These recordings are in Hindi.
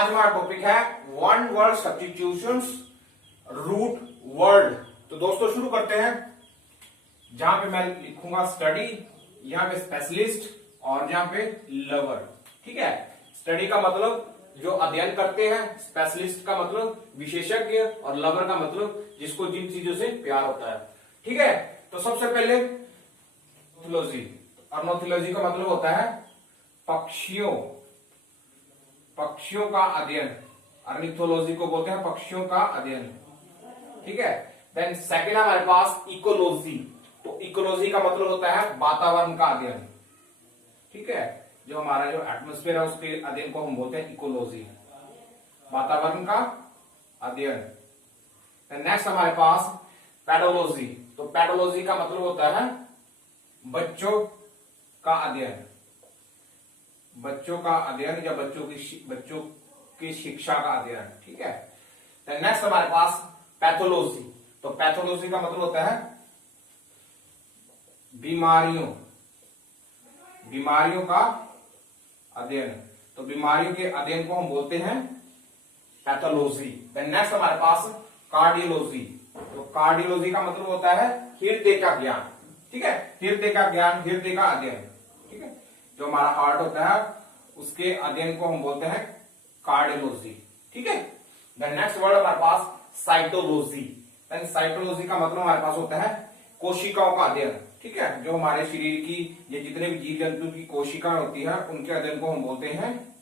आज हमारा टॉपिक है one word substitutions root word. तो दोस्तों शुरू करते हैं। जहां पे मैं लिखूंगा स्टडी, यहाँ पे स्पेशलिस्ट और यहाँ पे लवर। ठीक है, स्टडी का मतलब जो अध्ययन करते हैं, स्पेशलिस्ट का मतलब विशेषज्ञ और लवर का मतलब जिसको जिन चीजों से प्यार होता है। ठीक है, तो सबसे पहले ऑर्निथोलॉजी। ऑर्निथोलॉजी का मतलब होता है पक्षियों का अध्ययन। ऑर्निथोलॉजी को बोलते हैं पक्षियों का अध्ययन। ठीक है, देन सेकेंड हमारे पास इकोलॉजी। तो इकोलॉजी का मतलब होता है वातावरण का अध्ययन। ठीक है, जो हमारा जो एटमॉस्फेयर है उसके अध्ययन को हम बोलते हैं इकोलॉजी, वातावरण का अध्ययन। नेक्स्ट हमारे पास पेडोलॉजी। तो पेडोलॉजी का मतलब होता है बच्चों का अध्ययन, बच्चों का अध्ययन या बच्चों की शिक्षा का अध्ययन। ठीक है, नेक्स्ट हमारे पास पैथोलॉजी। तो पैथोलॉजी का मतलब होता है बीमारियों का अध्ययन। तो बीमारियों के अध्ययन को हम बोलते हैं पैथोलॉजी। नेक्स्ट हमारे पास कार्डियोलॉजी। तो कार्डियोलॉजी का मतलब होता है हृदय का ज्ञान। ठीक है, हृदय का ज्ञान, हृदय का अध्ययन। ठीक है, जो हमारा हार्ट होता है उसके अध्ययन को हम बोलते हैं कार्डियोलॉजी। ठीक है, नेक्स्ट वर्ड हमारे पास साइटोलॉजी। साइटोलॉजी का मतलब हमारे पास होता है कोशिकाओं का अध्ययन। ठीक है, जो हमारे शरीर की ये जितने भी जीव जंतु की कोशिकाएं होती है उनके अध्ययन को हम बोलते हैं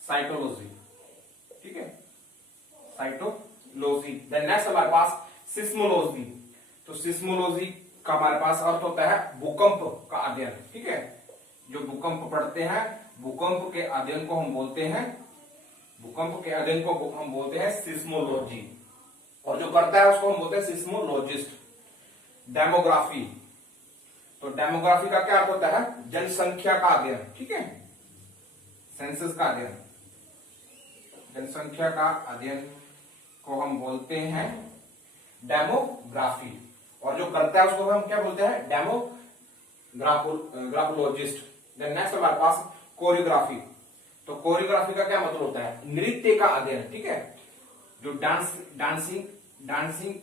साइटोलॉजी। ठीक है, साइटोलॉजी। नेक्स्ट हमारे पास सिस्मोलॉजी। तो सिस्मोलॉजी का हमारे पास अर्थ होता है भूकंप का अध्ययन। ठीक है, जो भूकंप पढ़ते हैं, भूकंप के अध्ययन को हम बोलते हैं, भूकंप के अध्ययन को हम बोलते हैं सिस्मोलॉजी। और जो करता है उसको हम बोलते हैं सिस्मोलॉजिस्ट। डेमोग्राफी। तो डेमोग्राफी का क्या अर्थ होता है जनसंख्या का अध्ययन। ठीक है, सेंसस का अध्ययन, जनसंख्या का अध्ययन को हम बोलते हैं डेमोग्राफी। और जो करता है उसको हम क्या बोलते हैं डेमोग्राफोलॉजिस्ट। नेक्स्ट हमारे पास कोरियोग्राफी। तो कोरियोग्राफी का क्या मतलब होता है नृत्य का अध्ययन। ठीक है, जो डांसिंग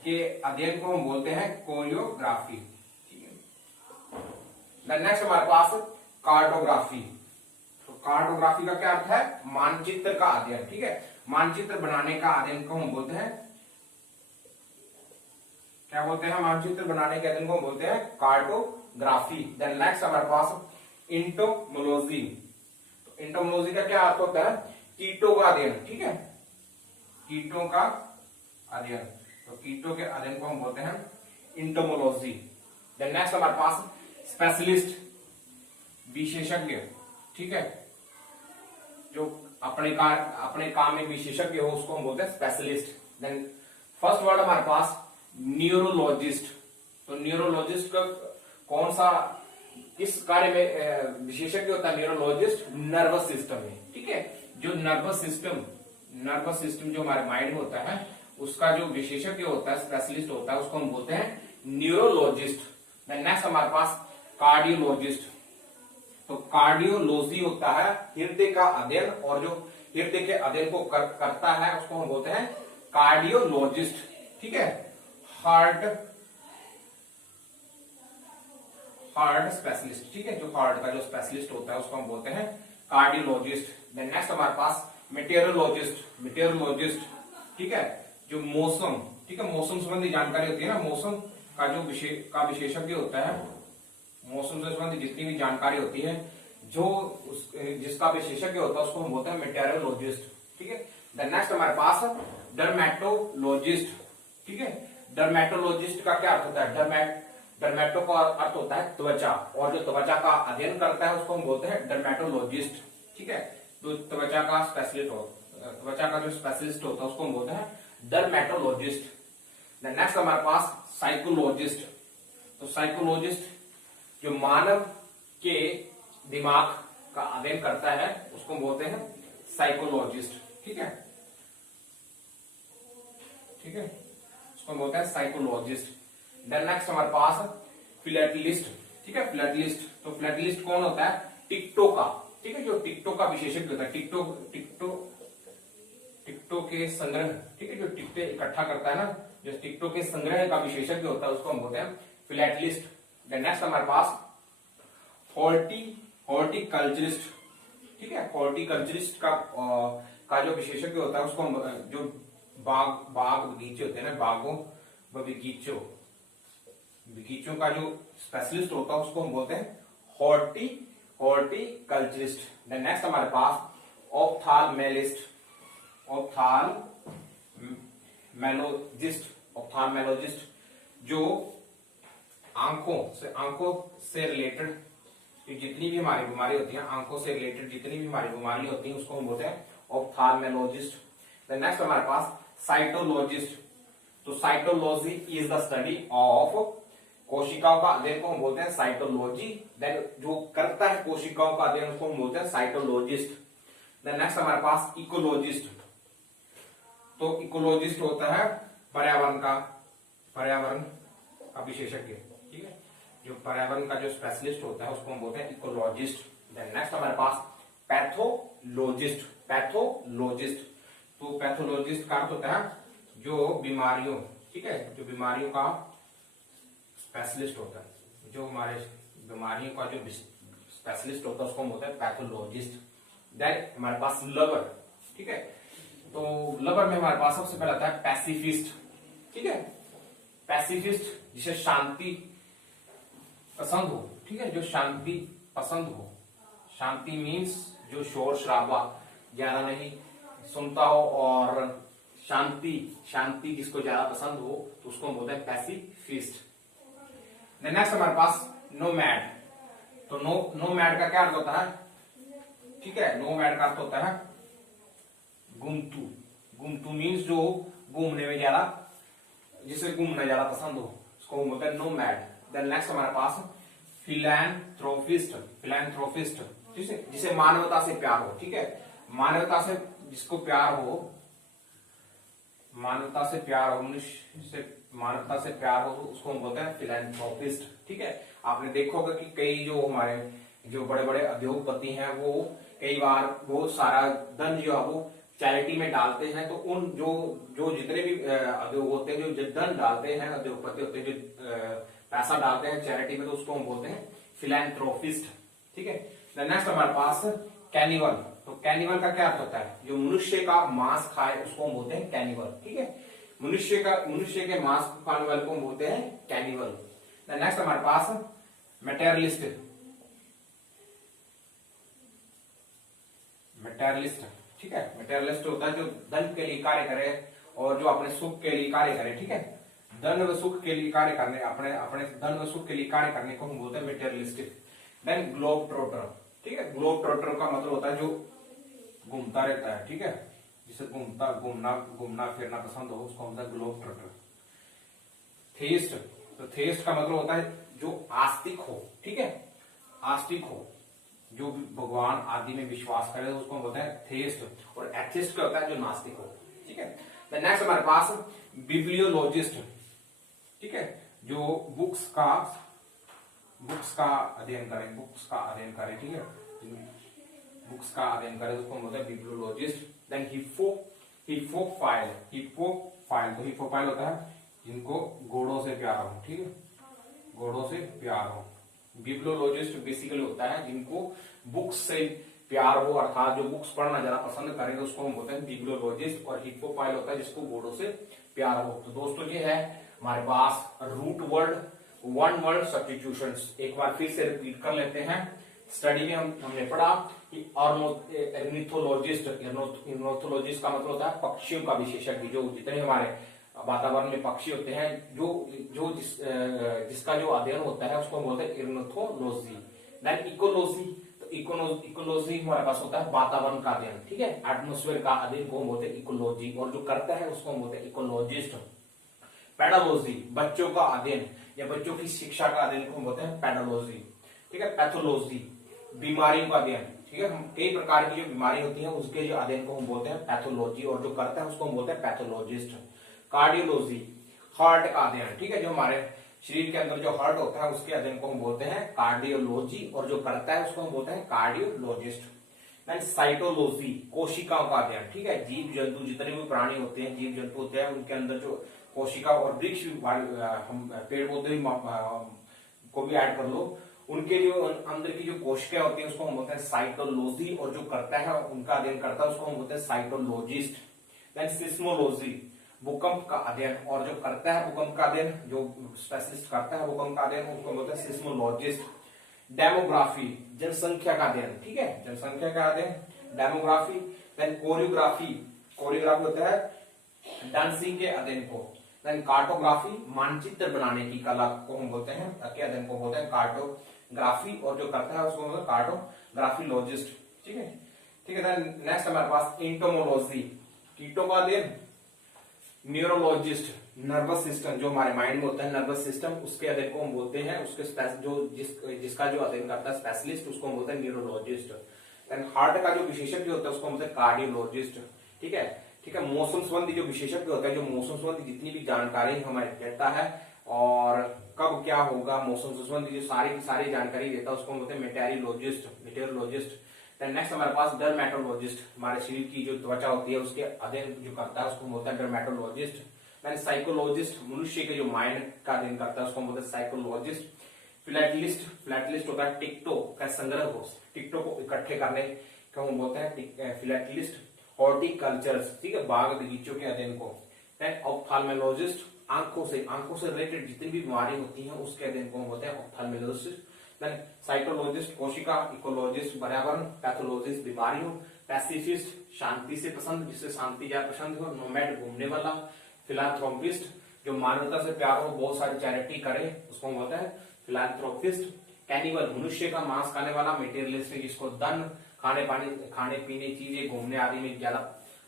के अध्ययन को हम बोलते हैं कोरियोग्राफी। ठीक है, नेक्स्ट हमारे पास कार्टोग्राफी। तो कार्टोग्राफी का क्या अर्थ है मानचित्र का अध्ययन। ठीक है, मानचित्र बनाने का अध्ययन को हम बोलते हैं क्या बोलते हैं मानचित्र बनाने के अध्ययन को हम बोलते हैं कार्टोग्राफी। देन नेक्स्ट हमारे पास इंटोमोलॉजी। तो इंटोमोलॉजी का क्या अर्थ होता है कीटों का अध्ययन। ठीक है, कीटों का अध्ययन। तो कीटों के अध्ययन को हम बोलते हैं इंटोमोलॉजी। देन नेक्स्ट हमारे पास स्पेशलिस्ट, विशेषज्ञ। ठीक है, जो अपने काम में विशेषज्ञ हो उसको हम बोलते हैं स्पेशलिस्ट। देन फर्स्ट वर्ड हमारे पास न्यूरोलॉजिस्ट। तो न्यूरोलॉजिस्ट का कौन सा किस कार्य में विशेषज्ञ होता है न्यूरोलॉजिस्ट नर्वस सिस्टम में। ठीक है, जो नर्वस सिस्टम जो हमारे माइंड में होता है उसका जो विशेषज्ञ होता है स्पेशलिस्ट होता है उसको हम बोलते हैं न्यूरोलॉजिस्ट। नेक्स्ट हमारे पास कार्डियोलॉजिस्ट। तो कार्डियोलॉजी होता है हृदय का अध्ययन, और जो हृदय के अध्ययन को करता है उसको हम बोलते हैं कार्डियोलॉजिस्ट। ठीक है, हार्ट स्पेशलिस्ट। ठीक है, जो हार्ट का जो स्पेशलिस्ट होता है उसको हम बोलते हैं कार्डियोलॉजिस्ट। नेक्स्ट हमारे पास मेटेरोलॉजिस्ट। ठीक है, जो मौसम, ठीक है, मौसम संबंधी जानकारी होती है ना, मौसम का जो विशेषज्ञ होता है, मौसम से संबंधित जितनी भी जानकारी होती है जिसका विशेषज्ञ होता है उसको हम बोलते हैं मेटेरोलॉजिस्ट। ठीक है, नेक्स्ट हमारे पास डर्मेटोलॉजिस्ट। ठीक है, डर्मेटोलॉजिस्ट का क्या अर्थ होता है डर्मेटो का अर्थ होता है त्वचा, और जो त्वचा का अध्ययन करता है उसको हम बोलते हैं डर्मेटोलॉजिस्ट। ठीक है, तो त्वचा का जो स्पेशलिस्ट होता है उसको हम बोलते हैं डर्मेटोलॉजिस्ट। नेक्स्ट हमारे पास साइकोलॉजिस्ट। तो साइकोलॉजिस्ट जो मानव के दिमाग का अध्ययन करता है उसको हम बोलते हैं साइकोलॉजिस्ट। ठीक है, उसको हम बोलते हैं साइकोलॉजिस्ट। नेक्स्ट हमारे पास फिलेटलिस्ट। ठीक है, फिलेटलिस्ट। तो फिलेटलिस्ट कौन होता है टिकटों का ठीक है, जो टिकटों का विशेषज्ञ होता है, टिकटों के संग्रह, ठीक है, जो टिकटें इकट्ठा करता है ना, जो टिकटों के संग्रह का विशेषज्ञ होता है उसको हम बोलते हैं फिलैटलिस्ट। देन नेक्स्ट हमारे पास हॉर्टिकल्चरिस्ट, ठीक है, हॉर्टिकल्चरिस्ट का जो विशेषज्ञ होता है उसको हम, जो बाग बगीचे होते हैं ना, बागों व बगीचों का जो स्पेशलिस्ट होता है उसको हम बोलते हैं हॉर्टिकल्चरिस्ट। देन नेक्स्ट हमारे पास ऑप्थाल्मोलॉजिस्ट, जो आंखों से रिलेटेड जितनी भी हमारी बीमारी होती है, आंखों से रिलेटेड जितनी भी हमारी बीमारी होती है उसको हम बोलते हैं ऑप्थाल्मोलॉजिस्ट। देन नेक्स्ट हमारे पास साइटोलॉजिस्ट, तो cytology is the study of, कोशिकाओं का अध्ययन को हम बोलते हैं साइटोलॉजी। देन जो करता है कोशिकाओं का अध्ययन उसको हम बोलते हैं साइटोलॉजिस्ट। देन नेक्स्ट हमारे पास इकोलॉजिस्ट, तो इकोलॉजिस्ट होता है पर्यावरण का विशेषज्ञ, ठीक है, जो पर्यावरण का जो स्पेशलिस्ट होता है उसको हम बोलते हैं इकोलॉजिस्ट। देन नेक्स्ट हमारे पास पैथोलॉजिस्ट, तो पैथोलॉजिस्ट का अर्थ होता है जो बीमारियों, ठीक है, जो बीमारियों का स्पेशलिस्ट होता है, जो हमारे बीमारियों का जो स्पेशलिस्ट होता है उसको हम बोलते हैं पैथोलॉजिस्ट। देन हमारे पास लवर, ठीक है, तो लवर में हमारे पास सबसे पहले आता है पैसिफिस्ट, ठीक है, पैसिफिस्ट जिसे शांति पसंद हो, ठीक है, जो शांति पसंद हो, शांति मीन्स जो शोर शराबा ज्यादा नहीं सुनता हो और शांति जिसको ज्यादा पसंद हो तो उसको हम बोलते हैं पैसिफिस्ट। नेक्स्ट हमारे पास नोमैड, तो नोमैड का क्या अर्थ होता है, ठीक है, नोमैड का अर्थ होता है गुमतू मीन्स जो घूमने में ज्यादा, जिसे घूमना ज्यादा पसंद हो उसको हम बोलते हैं नोमैड। देन नेक्स्ट हमारे पास फिलैंथ्रोपिस्ट, जिसे मानवता से प्यार हो, ठीक है, मानवता से जिसको प्यार हो, मानवता से प्यार हो उसको हम बोलते हैं फिलैंथ्रोपिस्ट, ठीक है। आपने देखा होगा कि कई जो हमारे जो बड़े बड़े उद्योगपति हैं वो कई बार बहुत सारा धन जो है वो चैरिटी में डालते हैं, तो उन जो जितने भी उद्योग होते हैं जो धन डालते हैं, उद्योगपति होते हैं जो पैसा डालते हैं चैरिटी में, तो उसको हम बोलते हैं फिलैंथ्रोपिस्ट, ठीक है। नेक्स्ट हमारे पास कैनिबल, तो कैनिबल का क्या अर्थ होता है, जो मनुष्य का मांस खाए उसको हम बोलते हैं कैनिबल, ठीक है, मनुष्य के मांस को खाने वाले को हम बोलते हैं कैनिबल। नेक्स्ट हमारे पास मटेरियलिस्ट, ठीक है, मटेरियलिस्ट होता है जो धन के लिए कार्य करे और जो अपने सुख के लिए कार्य करे, ठीक है, धन व सुख के लिए कार्य करने, अपने धन व सुख के लिए कार्य करने को हम बोलते हैं मटेरियलिस्टिक। देन ग्लोब ट्रोटर, ठीक है, ग्लोब ट्रोटर का मतलब होता है जो घूमता रहता है, ठीक है, जिसे घूमना फिरना पसंद हो उसको हम बोलते हैं ग्लोब ट्रोटर। थेइस्ट, तो थेइस्ट का मतलब होता है जो आस्तिक हो, ठीक है, आस्तिक हो, जो भगवान आदि में विश्वास करे उसको हम बोलते हैं थेइस्ट। और एथिस्ट का होता है जो नास्तिक हो, ठीक है। नेक्स्ट हमारे पास बिब्लियोलॉजिस्ट, ठीक है, जो बुक्स का अध्ययन करें, ठीक है, बुक्स का अध्ययन करें उसको हम बोलते हैं बिब्लियोलॉजिस्ट। देन हिप्पोफाइल, तो हिप्पोफाइल होता है जिनको घोड़ों से प्यार हो, ठीक है, घोड़ों से प्यार हो। बिब्लियोलॉजिस्ट बेसिकली होता है जिनको बुक्स से प्यार हो, अर्थात जो बुक्स पढ़ना ज्यादा पसंद करेंगे उसको हम बोलते हैं बिब्लियोलॉजिस्ट। और हिप्पोफाइल होता है जिसको घोड़ों से प्यार हो। तो दोस्तों ये है हमारे पास root word, one word substitutions. एक बार फिर से रिपीट कर लेते हैं। स्टडी में हमने पढ़ा कि ऑर्निथोलॉजिस्ट का मतलब होता है पक्षियों का विशेषज्ञ, जो जितने हमारे वातावरण में पक्षी होते हैं जिसका जो अध्ययन होता है उसको हम बोलते हैं ऑर्निथोलॉजी। देन इकोलॉजी, तो इकोलॉजी हमारे पास होता है वातावरण का अध्ययन, ठीक है, एटमॉस्फेयर का अध्ययन को हम बोलते हैं इकोलॉजी, और जो करता है उसको हम बोलते हैं इकोलॉजिस्ट। पेडालॉजी, बच्चों का अध्ययन या बच्चों की शिक्षा का अध्ययन को हम बोलते हैं पेडालॉजी, ठीक है। पैथोलॉजी, बीमारियों का अध्ययन, ठीक है, हम कई प्रकार की जो बीमारी होती है उसके जो अध्ययन को हम बोलते हैं पैथोलॉजी, और जो करता है उसको हम बोलते हैं पैथोलॉजिस्ट। कार्डियोलॉजी, हार्ट का अध्ययन, ठीक है, जो हमारे शरीर के अंदर जो हार्ट होता है उसके अध्ययन को हम बोलते हैं कार्डियोलॉजी, और जो करता है उसको हम बोलते हैं कार्डियोलॉजिस्ट। साइटोलॉजी, कोशिकाओं का अध्ययन, ठीक है। जीव जंतु जितने भी प्राणी होते हैं, जीव जंतु होते हैं, उनके अंदर जो कोशिका और वृक्ष, हम पेड़ पौधे को भी ऐड कर लो, उनके जो अंदर की जो कोशिकाएं होती हैं उसको हम बोलते हैं साइटोलॉजी, और जो करता है उनका अध्ययन करता है उसको हम बोलते हैं साइटोलॉजिस्ट। देन सिस्मोलॉजी, भूकंप का अध्ययन, और जो करता है भूकंप का अध्ययन, जो स्पेशलिस्ट करता है भूकंप का अध्ययन, उसको बोलते हैं सिस्मोलॉजिस्ट। डेमोग्राफी, जनसंख्या का अध्ययन, ठीक है, जनसंख्या का अध्ययन, डेमोग्राफी। देन कोरियोग्राफी, कोरियोग्राफी होता है डांसिंग के अध्ययन को। देन कार्टोग्राफी, मानचित्र बनाने की कला को हम बोलते हैं, के अध्ययन को बोलते हैं कार्टोग्राफी, और जो करता है उसको बोलते हैं कार्टोग्राफिलॉजिस्ट, ठीक है, ठीक है। देन नेक्स्ट हमारे पास इंटोमोलॉजी, कीटों का अध्ययन। न्यूरोलॉजिस्ट, नर्वस सिस्टम, जो हमारे माइंड में होता है नर्वस सिस्टम, उसके अध्ययन को हम बोलते हैं, उसके जिसका जो अध्ययन करता है स्पेशलिस्ट, उसको हम बोलते हैं न्यूरोलॉजिस्ट। देन हार्ट का जो विशेषज्ञ होता है उसको हम बोलते हैं कार्डियोलॉजिस्ट, ठीक है, ठीक है। मौसम संबंधी जो विशेषज्ञ होता है, जो मौसम संबंधी जितनी भी जानकारी हमारे देता है और कब क्या होगा, मौसम संबंधी जो सारी की सारी जानकारी देता है उसको हम बोलते हैं मेटेरियोलॉजिस्ट। नेक्स्ट हमारे पास डर्मेटोलॉजिस्ट, हमारे शरीर की जो त्वचा होती है उसके अध्ययन जो करता है उसको बोलते हैं डर्मेटोलॉजिस्ट। साइकोलॉजिस्ट, मनुष्य के जो माइंड का अध्ययन करता है उसको बोलते हैं साइकोलॉजिस्ट। फिलैटलिस्ट, फिलैटलिस्ट होता है टिक्टो का संग्रह को, टिक्टो को इकट्ठे करने को हम बोलते हैं फिलैटलिस्ट। हॉर्टिकल्चर, ठीक है, बाग बगीचों के अध्ययन को। ऑप्थाल्मोलॉजिस्ट, आंखों से रिलेटेड जितनी भी बीमारी होती है उसके अध्ययन को हम बोलते हैं ऑप्थाल्मोलॉजिस्ट। साइटोलॉजिस्ट, कोशिका। इकोलॉजिस्ट, पर्यावरण। पैथोलॉजिस्ट, बीमारियों। पैसिफिस्ट, शांति से पसंद, जिससे शांति ज्यादा पसंद हो। नोमैड, घूमने वाला। फिलांथ्रोपिस्ट, जो मानवता से प्यार हो, बहुत सारी चैरिटी करे, उसको हम बोलते हैं फिलांथ्रोपिस्ट। कैनिबल, मनुष्य का मांस खाने वाला। मेटेरियलिस्ट, जिसको धन, खाने पीने चीजें, घूमने आदि में ज्यादा,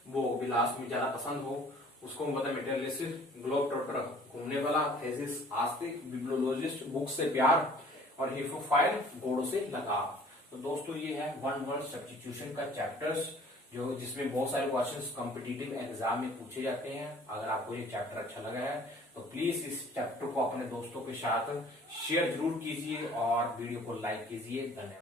वो विलास में ज्यादा पसंद हो, उसको हम बोलते हैं मेटेरियलिस्ट। ग्लोब ट्रोटर, घूमने वाला। थेसिस, आस्तिक। बिब्लियोलॉजिस्ट, बुक से प्यार, और हिफोफाइल, घोड़ों से लगाव। तो दोस्तों ये है वन वर्ड सब्स्टिट्यूशन का चैप्टर्स, जो जिसमें बहुत सारे क्वेश्चंस कॉम्पिटिटिव एग्जाम में पूछे जाते हैं। अगर आपको ये चैप्टर अच्छा लगा है तो प्लीज इस चैप्टर को अपने दोस्तों के साथ शेयर जरूर कीजिए और वीडियो को लाइक कीजिए। धन्यवाद।